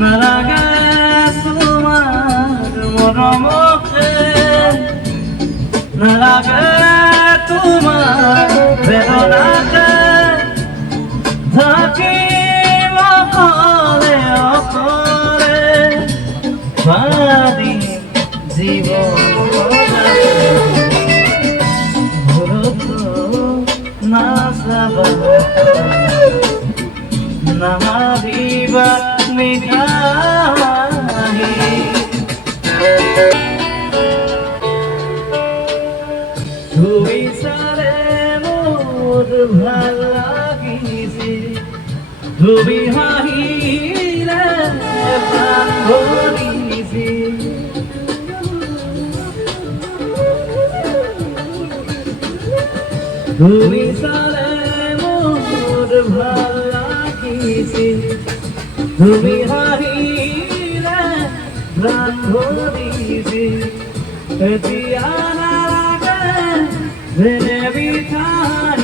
নালাগে তোমাৰ মৰমকে নালাগে তোমাৰ বেদনাকে থাকিম অকলে অকলে পাৰিম জীবন নাচাবা নাভাবিবা মিঠাই তুমি চালে মোৰ ভাল লাগিছে তুমি হাঁহিলে প্ৰাণ ভৰিছে তুমি চালে মোৰ ভাল লাগিছে তুমি হাঁহিলে প্ৰাণ ভৰিছে এতিয়া নালাগে যেনে বিঠাই